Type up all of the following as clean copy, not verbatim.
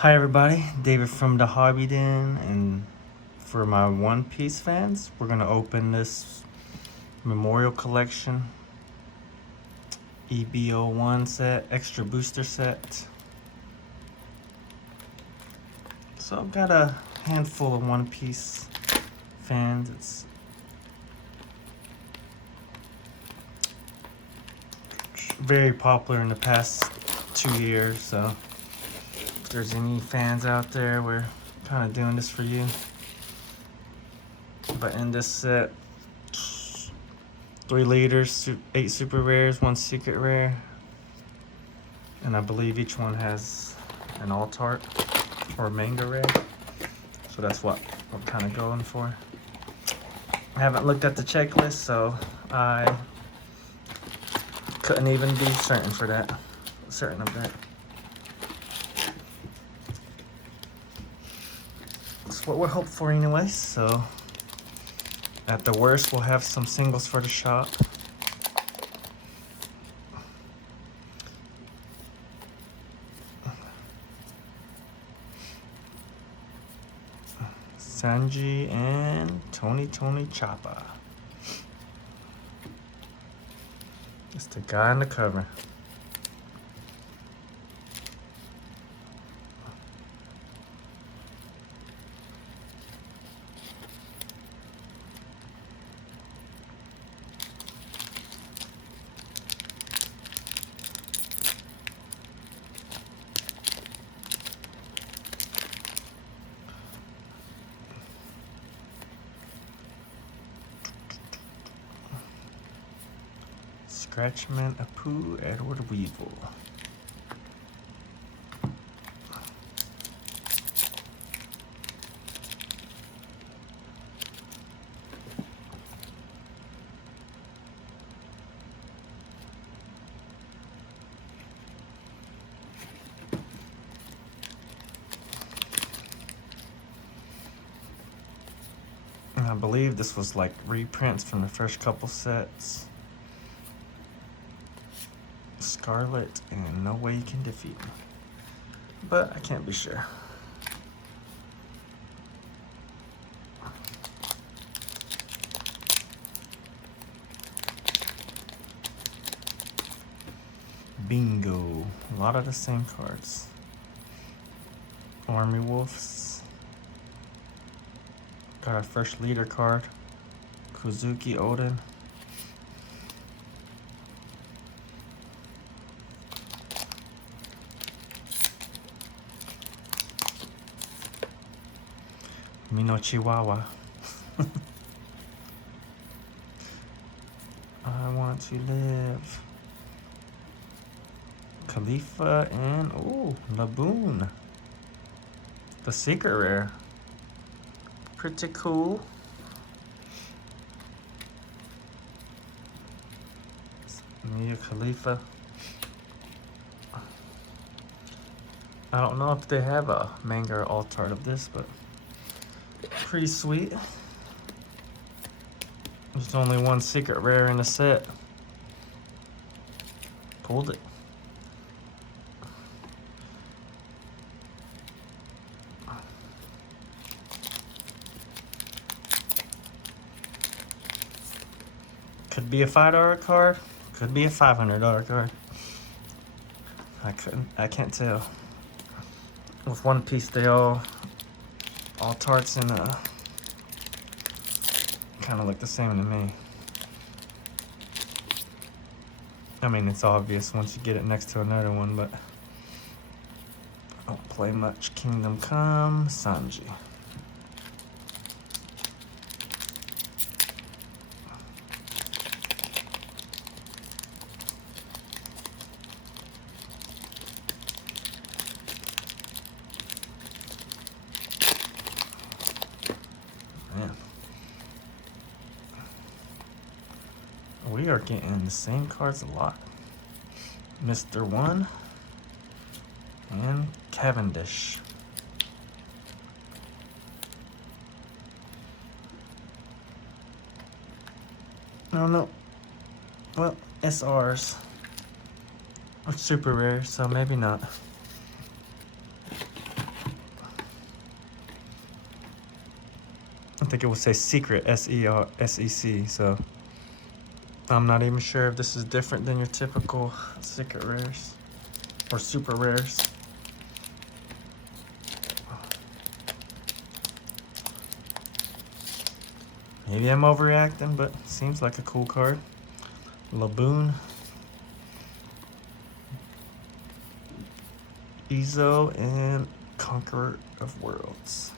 Hi everybody, David from the Hobby Den, and for my One Piece fans, we're gonna open this Memorial Collection EB-01 set, extra booster set. So I've got a handful of One Piece fans. It's very popular in the past 2 years, so if there's any fans out there, we're kind of doing this for you. But in this set, 3 leaders, 8 super rares, 1 secret rare, and I believe each one has an alt art or a manga rare, so that's what I'm kind of going for. I haven't looked at the checklist, so I couldn't even be certain of that. That's what we're hoping for anyway, so at the worst we'll have some singles for the shop. Sanji and Tony Choppa. It's the guy on the cover. Scratchman, Apu, Edward Weevil. And I believe this was like reprints from the first couple sets. Scarlet and No Way You Can Defeat Me, but I can't be sure. Bingo, a lot of the same cards. Army Wolves. Got our first leader card, Kozuki Oden. Mino Chihuahua. I Want to Live. Khalifa and, ooh, Laboon. The secret rare. Pretty cool. Mia Khalifa. I don't know if they have a manga or alt art of this, but pretty sweet. There's only 1 secret rare in the set. Pulled it. Could be a $5 card, could be a $500 card. I can't tell. With One Piece, they all tarts and kind of look the same to me. I mean, it's obvious once you get it next to another one, but I don't play much. Kingdom Come, Sanji. Man. We are getting the same cards a lot. Mr. One and Cavendish. No. Well, SRs. Or super rare, so maybe not. think it would say secret, SEC. So I'm not even sure if this is different than your typical secret rares or super rares. Maybe I'm overreacting, but seems like a cool card. Laboon, Ezo, and Conqueror of Worlds.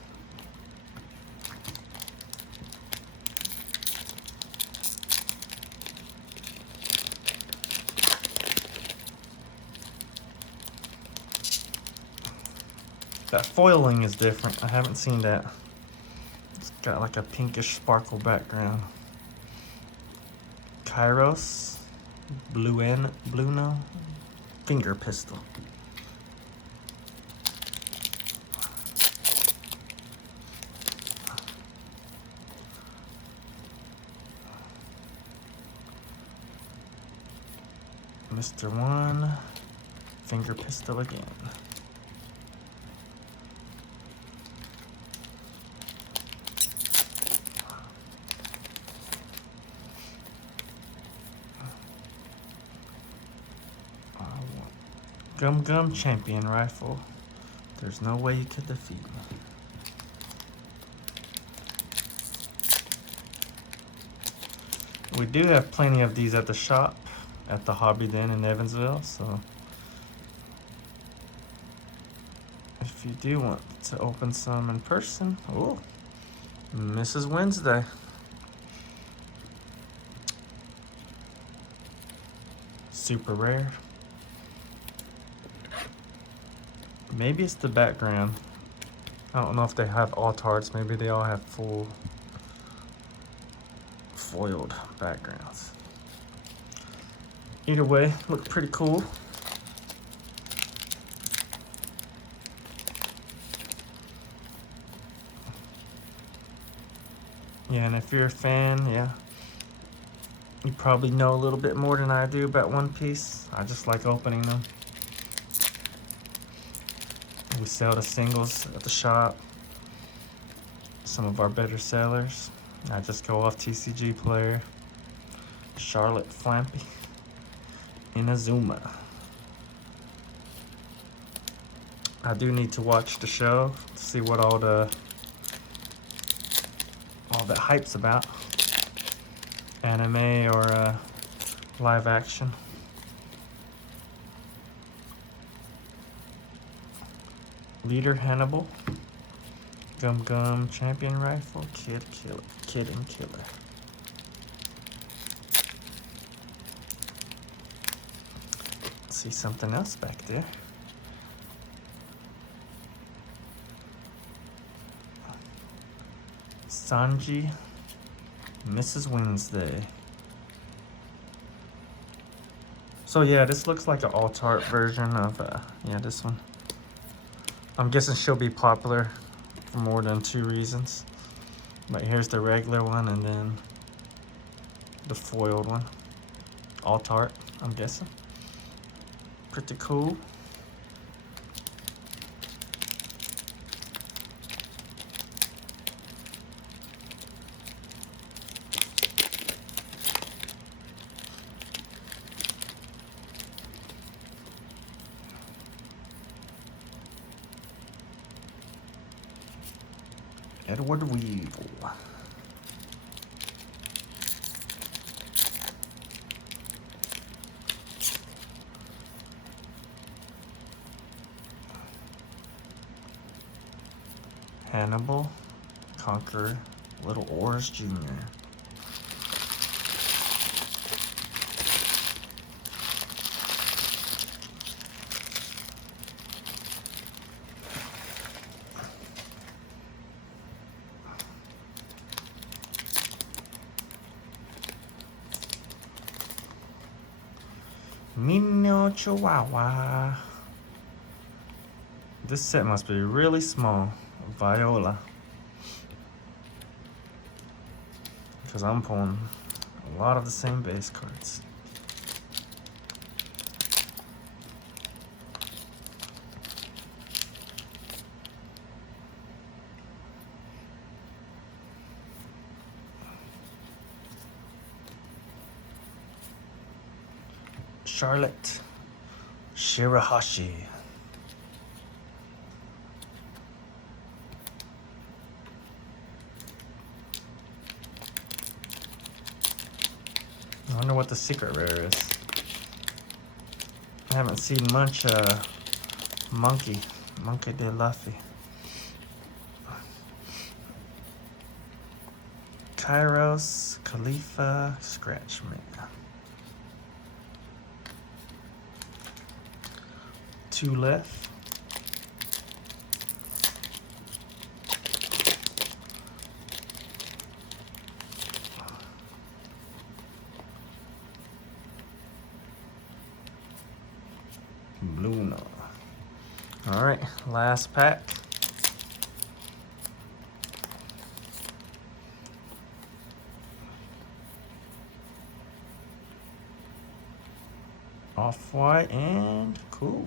That foiling is different. I haven't seen that. It's got like a pinkish sparkle background. Kairos, Blueno, Finger Pistol. Mr. One, Finger Pistol again. Gum Champion Rifle. There's no way you could defeat me. We do have plenty of these at the shop, at the Hobby Den in Evansville, so if you do want to open some in person, oh, Mrs. Wednesday. Super rare. Maybe it's the background. I don't know if they have alt arts. Maybe they all have full foiled backgrounds. Either way, look pretty cool. Yeah, and if you're a fan, yeah, you probably know a little bit more than I do about One Piece. I just like opening them. We sell the singles at the shop. Some of our better sellers. I just go off TCG player. Charlotte Flampy. Inazuma. I do need to watch the show to see what all that hype's about. Anime or live action. Leader Hannibal. Gum Champion Rifle. Kid and Killer. See something else back there. Sanji, Mrs. Wednesday. So yeah, this looks like an alt art version of yeah, this one. I'm guessing she'll be popular for more than 2 reasons. But here's the regular one and then the foiled one. Alt art, I'm guessing. Pretty cool. Edward Weevil. Hannibal, Conqueror, Little Oars Jr. Mino Chihuahua. This set must be really small. Viola. Because I'm pulling a lot of the same base cards. Charlotte Shirahashi. I wonder what the secret rare is. I haven't seen much Monkey D. Luffy. Kairos Khalifa Scratchman. 2 left. Luna. All right, last pack. Off-white and cool.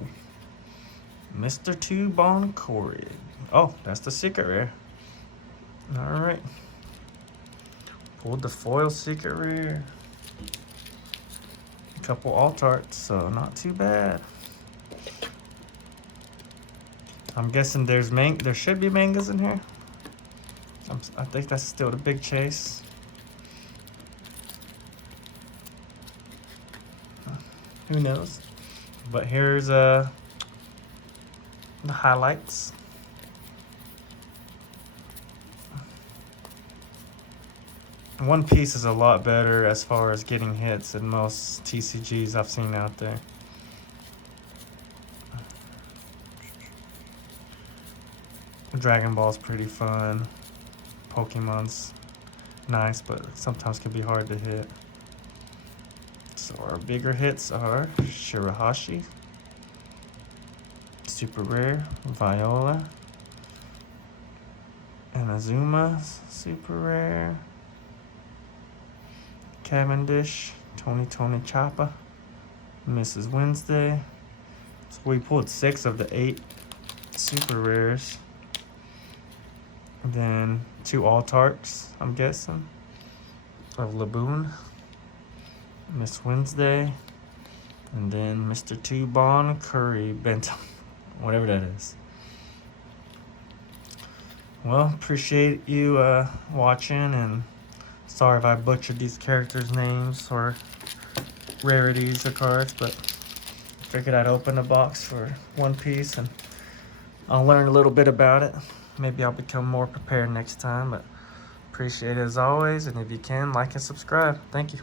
Mr. 2 Boncorid. Oh, that's the secret rare. All right. Pulled the foil secret rare. A couple alt arts, so not too bad. I'm guessing there should be mangas in here. I think that's still the big chase. Who knows? But here's the highlights. One Piece is a lot better as far as getting hits than most TCGs I've seen out there. Dragon Ball's pretty fun. Pokemon's nice, but sometimes can be hard to hit. So our bigger hits are Shirahashi, super rare, Viola, Inazuma, super rare, Cavendish, Tony Choppa, Mrs. Wednesday. So we pulled 6 of the 8 super rares. Then 2 alt-arts, I'm guessing, of Laboon, Miss Wednesday, and then Mr. 2 Bon Curry Benton, whatever that is. Well, appreciate you watching, and sorry if I butchered these characters' names or rarities of cards, but figured I'd open a box for One Piece and I'll learn a little bit about it. Maybe I'll become more prepared next time, but appreciate it as always. And if you can, like and subscribe. Thank you.